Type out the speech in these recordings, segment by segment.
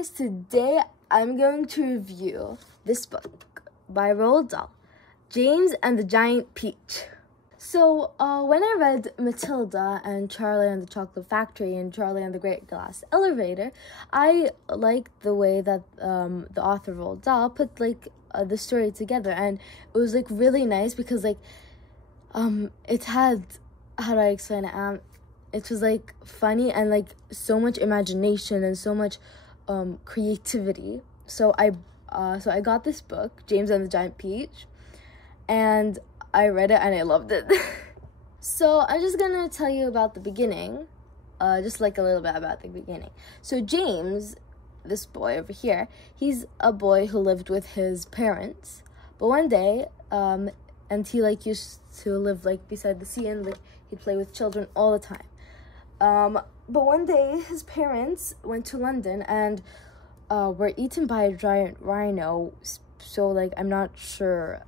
guys, today I'm going to review this book by Roald Dahl, James and the Giant Peach. So when I read Matilda and Charlie and the Chocolate Factory and Charlie and the Great Glass Elevator, I liked the way that the author Roald Dahl put the story together, and it was really nice because it had, how do I explain it? It was funny and so much imagination and so much creativity. So I got this book, James and the Giant Peach, and I read it and I loved it. So I'm just gonna tell you about the beginning, just a little bit about the beginning. So James, this boy over here, he's a boy who lived with his parents, but one day, and he used to live beside the sea, and he'd play with children all the time. But one day his parents went to London and were eaten by a giant rhino. So I'm not sure.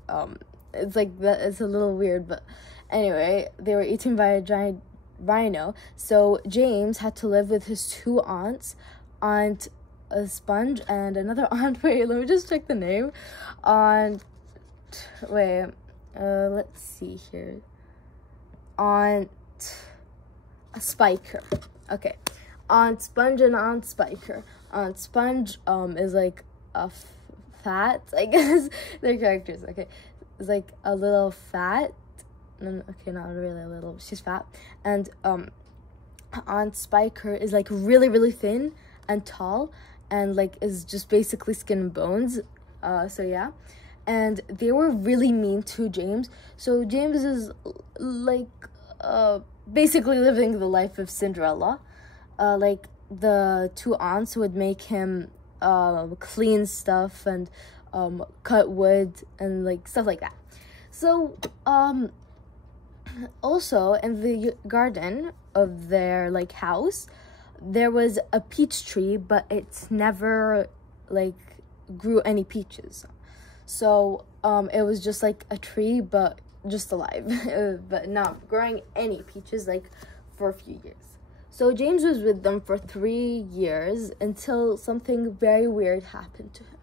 It's it's a little weird, but anyway, they were eaten by a giant rhino. So James had to live with his two aunts, Aunt Sponge and another aunt. Wait, let me just check the name. Let's see here. Aunt Spiker. Okay, Aunt Sponge and Aunt Spiker. Aunt Sponge is a fat, I guess. Their characters. Okay, it's a little fat. Okay, not really a little. She's fat. And Aunt Spiker is really really thin and tall, and is just basically skin and bones. So yeah, and they were really mean to James. So James is basically living the life of Cinderella. The two aunts would make him clean stuff and cut wood and stuff like that. So also in the garden of their house, there was a peach tree, but it never grew any peaches. So it was just a tree, but just alive, but not growing any peaches for a few years. So James was with them for 3 years until something very weird happened to him.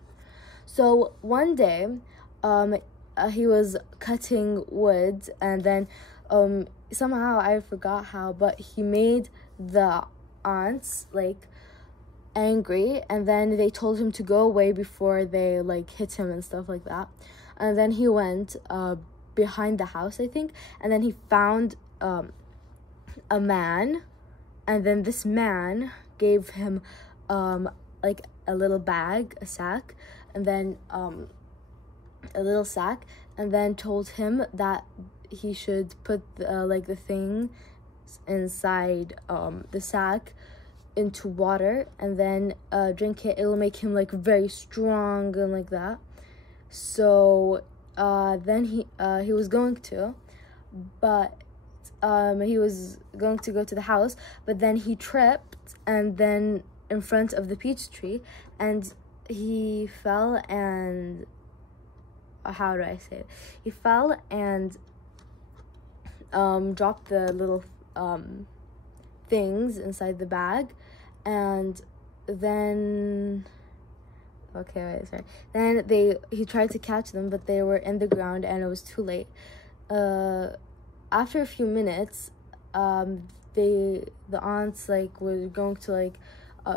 So one day, he was cutting wood, and then somehow, I forgot how, but he made the aunts angry, and then they told him to go away before they hit him and stuff like that. And then he went behind the house, I think, and then he found a man, and then this man gave him a little bag, a sack, and then a little sack, and then told him that he should put the thing inside the sack into water, and then drink it. It'll make him very strong and that. So then he was going to, but he was going to go to the house, but then he tripped, and then in front of the peach tree, and he fell, and how do I say it? He fell and dropped the little things inside the bag, and then then he tried to catch them, but they were in the ground and it was too late. After a few minutes, the aunts were going to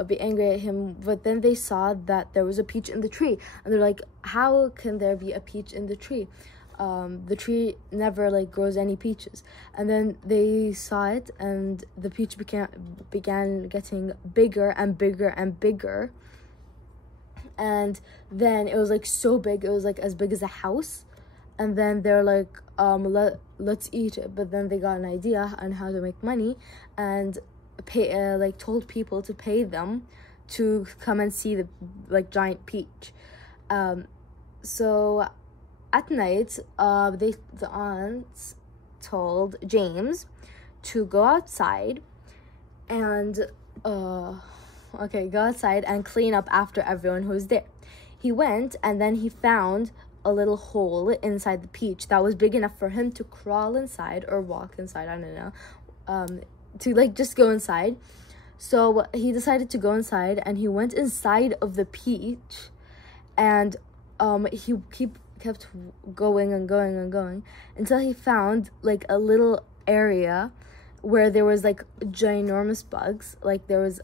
be angry at him, but then they saw that there was a peach in the tree, and they're how can there be a peach in the tree? The tree never grows any peaches. And then they saw it, and the peach began getting bigger and bigger and bigger, and then it was so big, it was as big as a house. And then they're let's eat it. But then they got an idea on how to make money, and told people to pay them to come and see the giant peach. So at night, the aunts told James to go outside and clean up after everyone who was there. He went, and then he found a little hole inside the peach that was big enough for him to crawl inside or walk inside, I don't know, to just go inside. So he decided to go inside, and he went inside of the peach, and he kept going and going and going until he found like a little area where there was like ginormous bugs. Like there was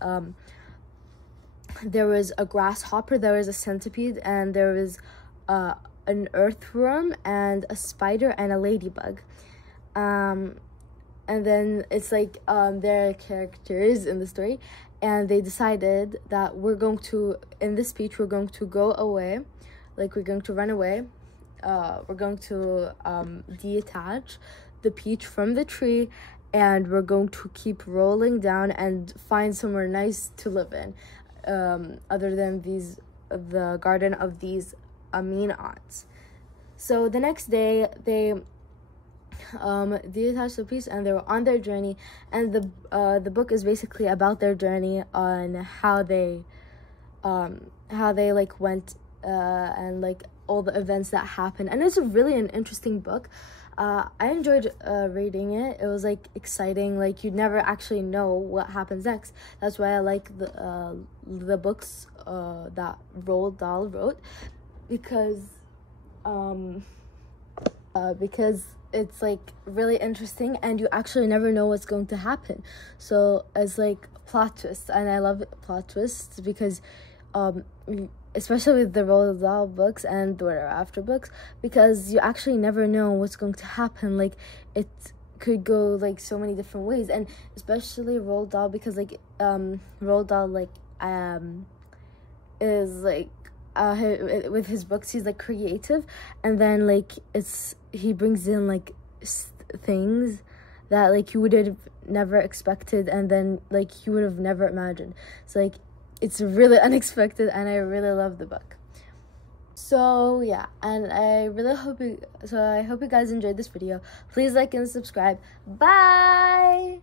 a grasshopper, there was a centipede, and there was an earthworm and a spider and a ladybug. And then it's like their characters in the story, and they decided that in this speech, we're going to go away, like we're going to run away. We're going to detach the peach from the tree, and we're going to keep rolling down and find somewhere nice to live in, other than the garden of these mean aunts. So the next day, they detached the peach, and they were on their journey, and the book is basically about their journey on how they like went and like all the events that happened. And it's really an interesting book. I enjoyed reading it. It was like exciting. Like you'd never actually know what happens next. That's why I like the books that Roald Dahl wrote, because it's like really interesting, and you actually never know what's going to happen. So it's like plot twists, and I love plot twists because especially with the Roald Dahl books and the Where After books, because you actually never know what's going to happen. Like it could go like so many different ways, and especially Roald Dahl, because like Roald Dahl like is like with his books, he's like creative, and then like he brings in like things that like you would have never expected, and then like you would have never imagined. So like it's really unexpected, and I really love the book. So yeah, and I hope you guys enjoyed this video. Please like and subscribe. Bye.